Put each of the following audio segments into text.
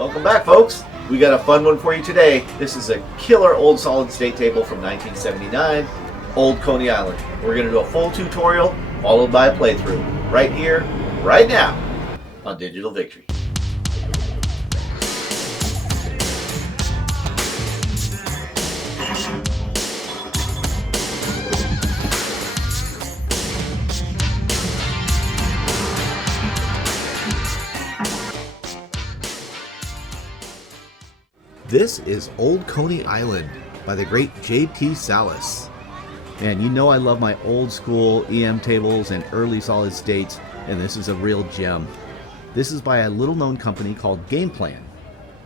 Welcome back, folks. We got a fun one for you today. This is a killer old solid state table from 1979, Old Coney Island. We're going to do a full tutorial followed by a playthrough right here, right now on Digital Victory. This is Old Coney Island by the great J.T. Salas. And you know I love my old school EM tables and early solid states, and this is a real gem. This is by a little known company called Game Plan,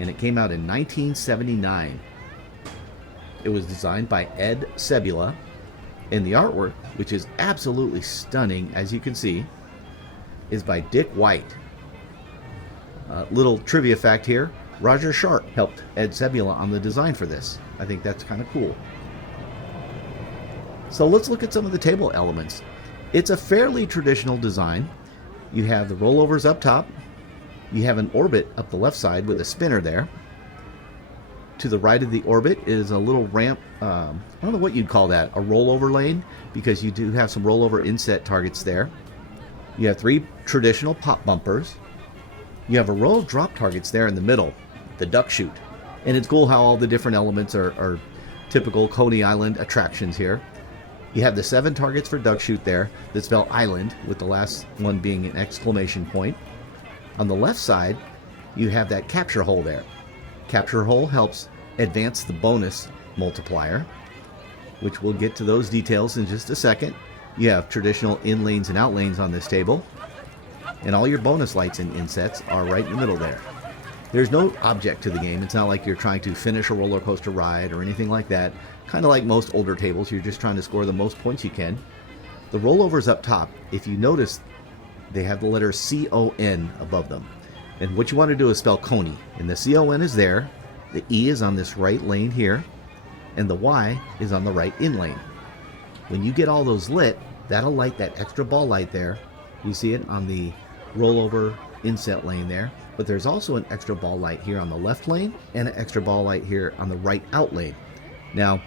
and it came out in 1979. It was designed by Ed Sebula, and the artwork, which is absolutely stunning as you can see, is by Dick White. Little trivia fact here. Roger Sharp helped Ed Sebula on the design for this. I think that's kind of cool. So let's look at some of the table elements. It's a fairly traditional design. You have the rollovers up top. You have an orbit up the left side with a spinner there. To the right of the orbit is a little ramp. I don't know what you'd call that, a rollover lane, because you do have some rollover inset targets there. You have 3 traditional pop bumpers. You have a row of drop targets there in the middle, the duck chute. And it's cool how all the different elements are typical Coney Island attractions here. You have the 7 targets for duck chute there that spell island, with the last one being an exclamation point. On the left side, you have that capture hole there. Capture hole helps advance the bonus multiplier, which we'll get to those details in just a second. You have traditional in lanes and out lanes on this table. And all your bonus lights and insets are right in the middle there. There's no object to the game. It's not like you're trying to finish a roller coaster ride or anything like that. Kind of like most older tables, you're just trying to score the most points you can. The rollovers up top, if you notice, they have the letter C-O-N above them. And what you want to do is spell Coney. And the C-O-N is there. The E is on this right lane here. And the Y is on the right in lane. When you get all those lit, that'll light that extra ball light there. You see it on the rollover inset lane there, but there's also an extra ball light here on the left lane and an extra ball light here on the right out lane. Now,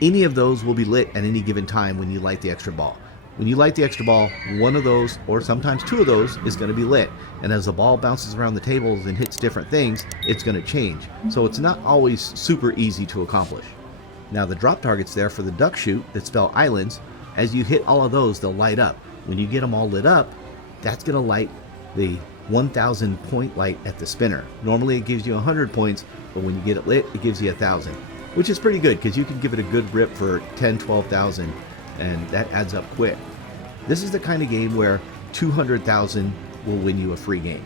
any of those will be lit at any given time when you light the extra ball. When you light the extra ball, one of those, or sometimes 2 of those, is going to be lit. And as the ball bounces around the tables and hits different things, it's going to change. So it's not always super easy to accomplish. Now, the drop targets there for the duck chute that spell islands, as you hit all of those, they'll light up. When you get them all lit up, that's going to light the 1,000 point light at the spinner. Normally it gives you 100 points, but when you get it lit, it gives you 1,000, which is pretty good because you can give it a good rip for 10, 12,000, and that adds up quick. This is the kind of game where 200,000 will win you a free game.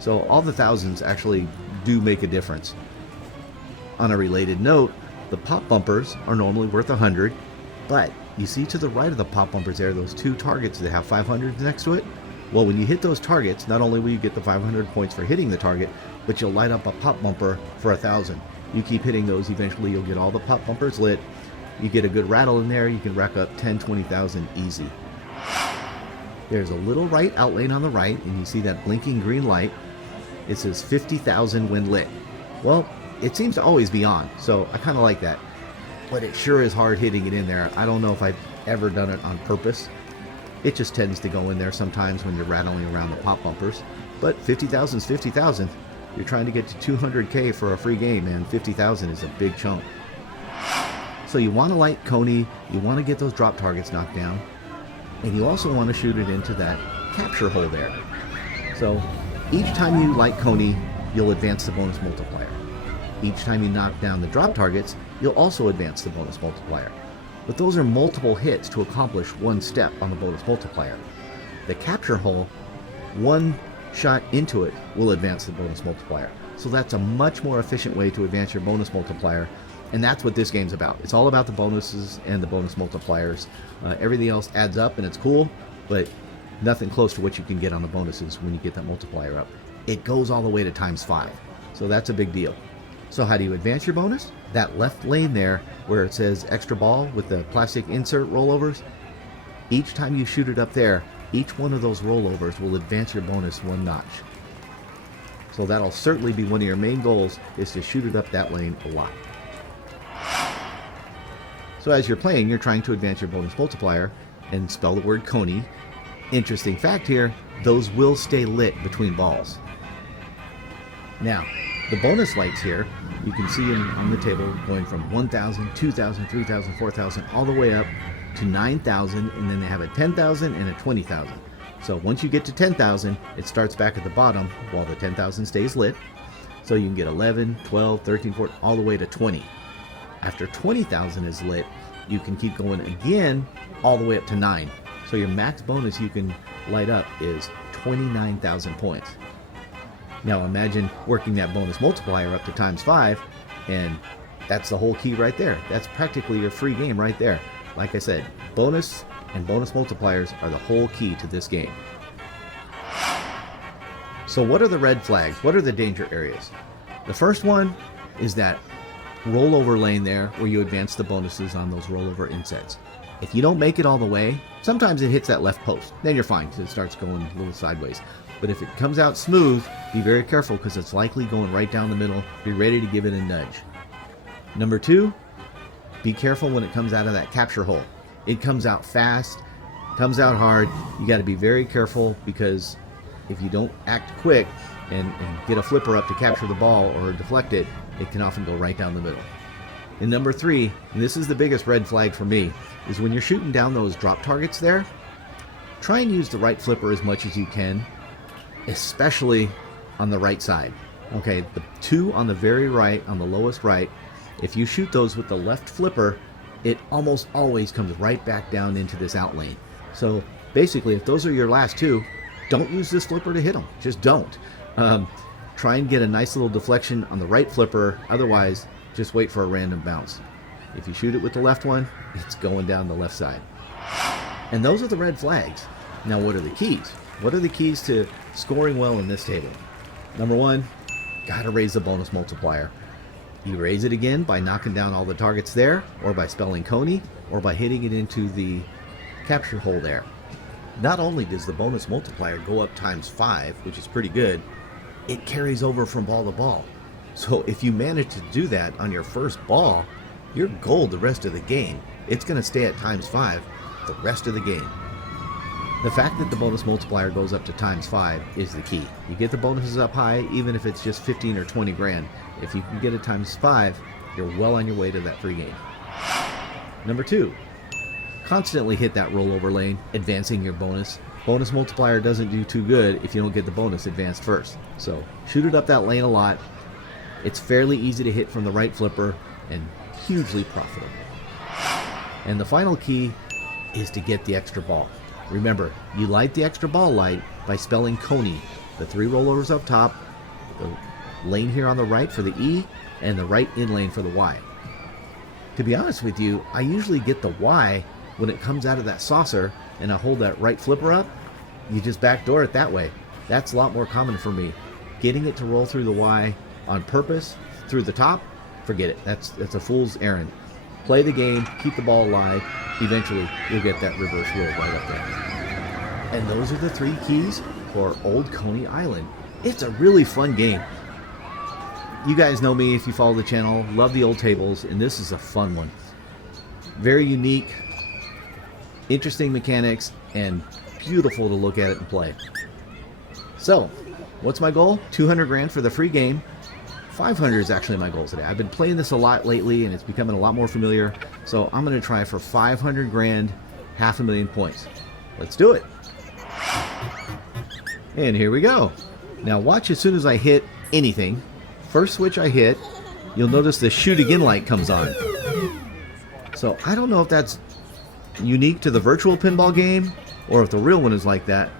So all the thousands actually do make a difference. On a related note, the pop bumpers are normally worth 100, but you see to the right of the pop bumpers there, those 2 targets that have 500 next to it? Well, when you hit those targets, not only will you get the 500 points for hitting the target, but you'll light up a pop bumper for 1,000. You keep hitting those, eventually you'll get all the pop bumpers lit. You get a good rattle in there, you can rack up 10, 20,000 easy. There's a little right out lane on the right, and you see that blinking green light. It says 50,000 when lit. Well, it seems to always be on, so I kind of like that. But it sure is hard hitting it in there. I don't know if I've ever done it on purpose. It just tends to go in there sometimes when you're rattling around the pop bumpers. But 50,000 is 50,000. You're trying to get to 200K for a free game, and 50,000 is a big chunk. So you want to light Coney, you want to get those drop targets knocked down, and you also want to shoot it into that capture hole there. So each time you light Coney, you'll advance the bonus multiplier. Each time you knock down the drop targets, you'll also advance the bonus multiplier. But those are multiple hits to accomplish one step on the bonus multiplier. The capture hole, one shot into it will advance the bonus multiplier. So that's a much more efficient way to advance your bonus multiplier, and that's what this game's about. It's all about the bonuses and the bonus multipliers. Everything else adds up and it's cool, but nothing close to what you can get on the bonuses when you get that multiplier up. It goes all the way to ×5, so that's a big deal. So how do you advance your bonus? That left lane there where it says extra ball with the plastic insert rollovers, each time you shoot it up there, each one of those rollovers will advance your bonus 1 notch. So that'll certainly be one of your main goals, is to shoot it up that lane a lot. So as you're playing, you're trying to advance your bonus multiplier and spell the word Coney. Interesting fact here, those will stay lit between balls. Now, the bonus lights here, you can see on the table going from 1,000, 2,000, 3,000, 4,000, all the way up to 9,000, and then they have a 10,000 and a 20,000. So once you get to 10,000, it starts back at the bottom while the 10,000 stays lit. So you can get 11, 12, 13, 14, all the way to 20. After 20,000 is lit, you can keep going again all the way up to 9. So your max bonus you can light up is 29,000 points. Now imagine working that bonus multiplier up to times 5, and that's the whole key right there. That's practically your free game right there. Like I said, bonus and bonus multipliers are the whole key to this game. So what are the red flags? What are the danger areas? The first one is that rollover lane there where you advance the bonuses on those rollover insets. If you don't make it all the way, sometimes it hits that left post. Then you're fine because it starts going a little sideways. But if it comes out smooth, be very careful because it's likely going right down the middle. Be ready to give it a nudge. Number 2, be careful when it comes out of that capture hole. It comes out fast, comes out hard. You got to be very careful because if you don't act quick and get a flipper up to capture the ball or deflect it, it can often go right down the middle. And number 3, and this is the biggest red flag for me, is when you're shooting down those drop targets there, try and use the right flipper as much as you can, especially on the right side. Okay, the 2 on the very right, on the lowest right, if you shoot those with the left flipper, it almost always comes right back down into this out lane. So basically, if those are your last 2, don't use this flipper to hit them. Just don't. Try and get a nice little deflection on the right flipper. Otherwise, just wait for a random bounce. If you shoot it with the left one, it's going down the left side. And those are the red flags. Now, what are the keys? What are the keys to scoring well in this table? Number 1, gotta raise the bonus multiplier. You raise it again by knocking down all the targets there, or by spelling Coney, or by hitting it into the capture hole there. Not only does the bonus multiplier go up times 5, which is pretty good, it carries over from ball to ball. So if you manage to do that on your first ball, you're gold the rest of the game. It's going to stay at times 5 the rest of the game. The fact that the bonus multiplier goes up to times 5 is the key. You get the bonuses up high, even if it's just 15 or 20 grand. If you can get it times 5, you're well on your way to that free game. Number 2, constantly hit that rollover lane, advancing your bonus. Bonus multiplier doesn't do too good if you don't get the bonus advanced first. So shoot it up that lane a lot. It's fairly easy to hit from the right flipper and hugely profitable. And the final key is to get the extra ball. Remember, you light the extra ball light by spelling Coney. The 3 rollovers up top, the lane here on the right for the E, and the right in lane for the Y. To be honest with you, I usually get the Y when it comes out of that saucer and I hold that right flipper up. You just backdoor it that way. That's a lot more common for me. Getting it to roll through the Y on purpose, through the top, forget it. That's a fool's errand. Play the game, keep the ball alive. Eventually, you'll get that reverse roll right up there. And those are the 3 keys for Old Coney Island. It's a really fun game. You guys know me if you follow the channel. Love the old tables, and this is a fun one. Very unique, interesting mechanics, and beautiful to look at it and play. So, what's my goal? 200 grand for the free game. 500 is actually my goal today. I've been playing this a lot lately and it's becoming a lot more familiar. So I'm going to try for 500 grand, 500,000 points. Let's do it. And here we go. Now watch as soon as I hit anything. First switch I hit, you'll notice the shoot again light comes on. So I don't know if that's unique to the virtual pinball game or if the real one is like that,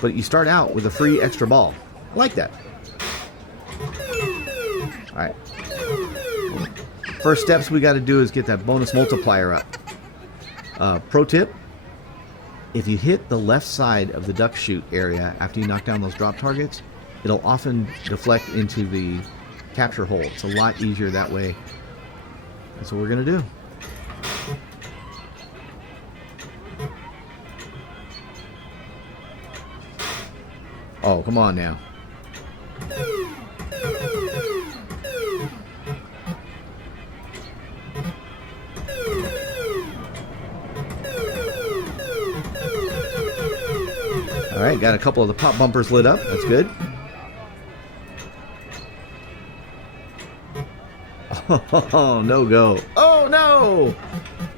but you start out with a free extra ball. I like that. Alright. First steps we got to do is get that bonus multiplier up. Pro tip, if you hit the left side of the duck shoot area after you knock down those drop targets, it'll often deflect into the capture hole. It's a lot easier that way. That's what we're going to do. Oh, come on now. Alright, got a couple of the pop bumpers lit up. That's good. Oh, no go. Oh, no!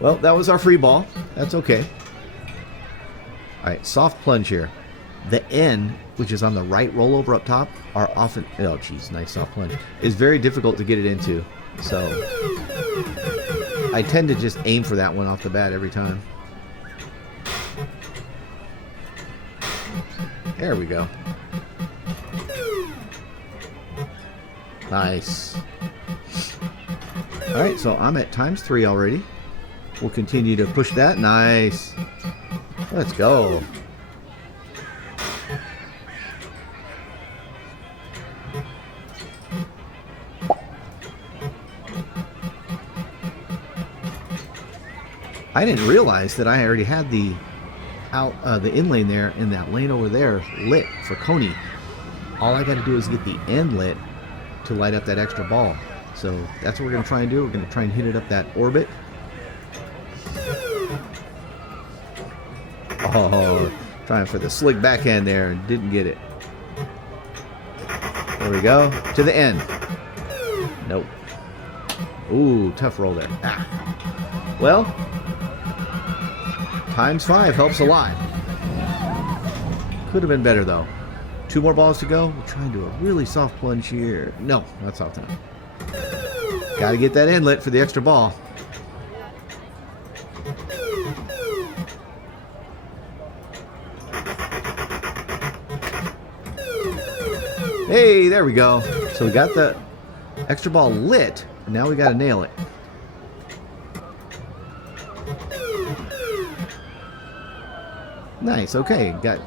Well, that was our free ball. That's okay. Alright, soft plunge here. The N, which is on the right rollover up top, are often... Oh, geez, nice soft plunge. Is very difficult to get it into. So, I tend to just aim for that one off the bat every time. There we go. Nice. Alright, so I'm at ×3 already. We'll continue to push that. Nice. Let's go. I didn't realize that I already had the in lane there and that lane over there lit for Coney. All I got to do is get the end lit to light up that extra ball. So that's what we're going to try and do. We're going to try and hit it up that orbit. Oh, trying for the slick backhand there and didn't get it. There we go. To the end. Nope. Ooh, tough roll there. Ah. Well, ×5 helps a lot. Could have been better though. 2 more balls to go. We're trying to do a really soft plunge here. No, not soft enough. Got to get that inlet for the extra ball. Hey, there we go. So we got the extra ball lit. Now we got to nail it. Nice, okay. Got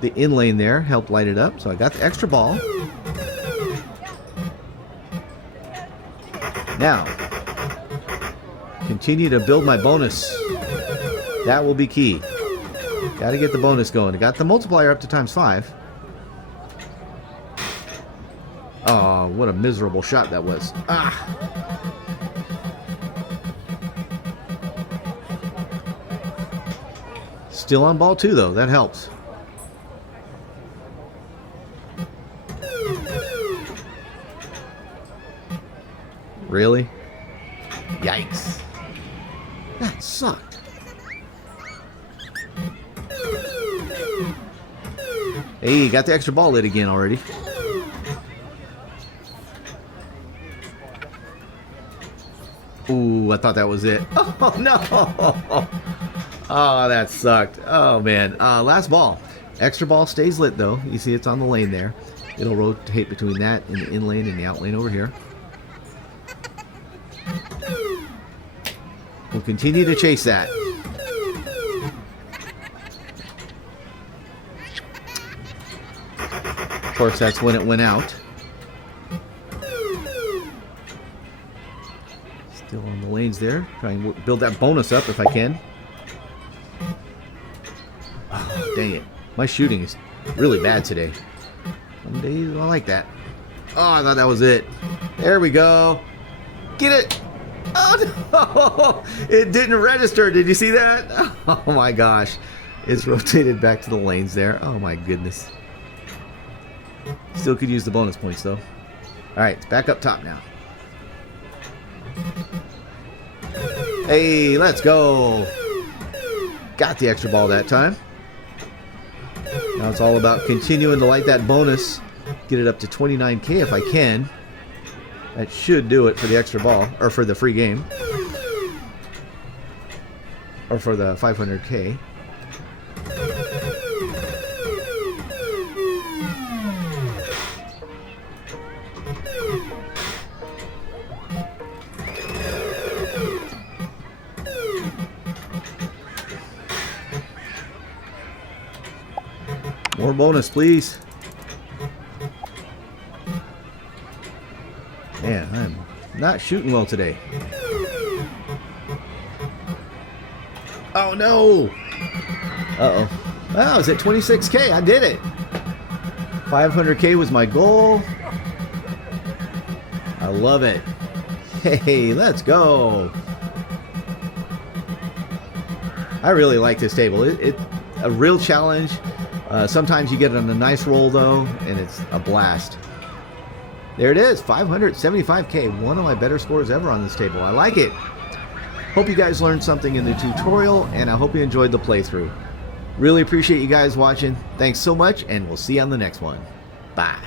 the in lane there, helped light it up. So I got the extra ball. Now, continue to build my bonus. That will be key. Got to get the bonus going. I got the multiplier up to ×5. Oh, what a miserable shot that was. Ah! Still on ball 2 though, that helps. Really? Yikes. That sucked. Hey, got the extra ball lit again already. Ooh, I thought that was it. Oh, no! Oh, that sucked. Oh, man. Last ball. Extra ball stays lit, though. You see it's on the lane there. It'll rotate between that and the in lane and the out lane over here. We'll continue to chase that. Of course, that's when it went out. Still on the lanes there. Try and build that bonus up if I can. Oh, dang it. My shooting is really bad today. Some days I like that. Oh, I thought that was it. There we go. Get it. Oh, no. It didn't register. Did you see that? Oh, my gosh. It's rotated back to the lanes there. Oh, my goodness. Still could use the bonus points, though. All right, it's back up top now. Hey, let's go. Got the extra ball that time. Now it's all about continuing to light that bonus. Get it up to 29K if I can. That should do it for the extra ball, or for the free game. Or for the 500K. More bonus, please. Man, I'm not shooting well today. Oh, no. Uh-oh. Oh, I was at 26K. I did it. 500K was my goal. I love it. Hey, let's go. I really like this table. It's a real challenge. Sometimes you get it on a nice roll, though, and it's a blast. There it is, 575K, one of my better scores ever on this table. I like it. Hope you guys learned something in the tutorial, and I hope you enjoyed the playthrough. Really appreciate you guys watching. Thanks so much, and we'll see you on the next one. Bye.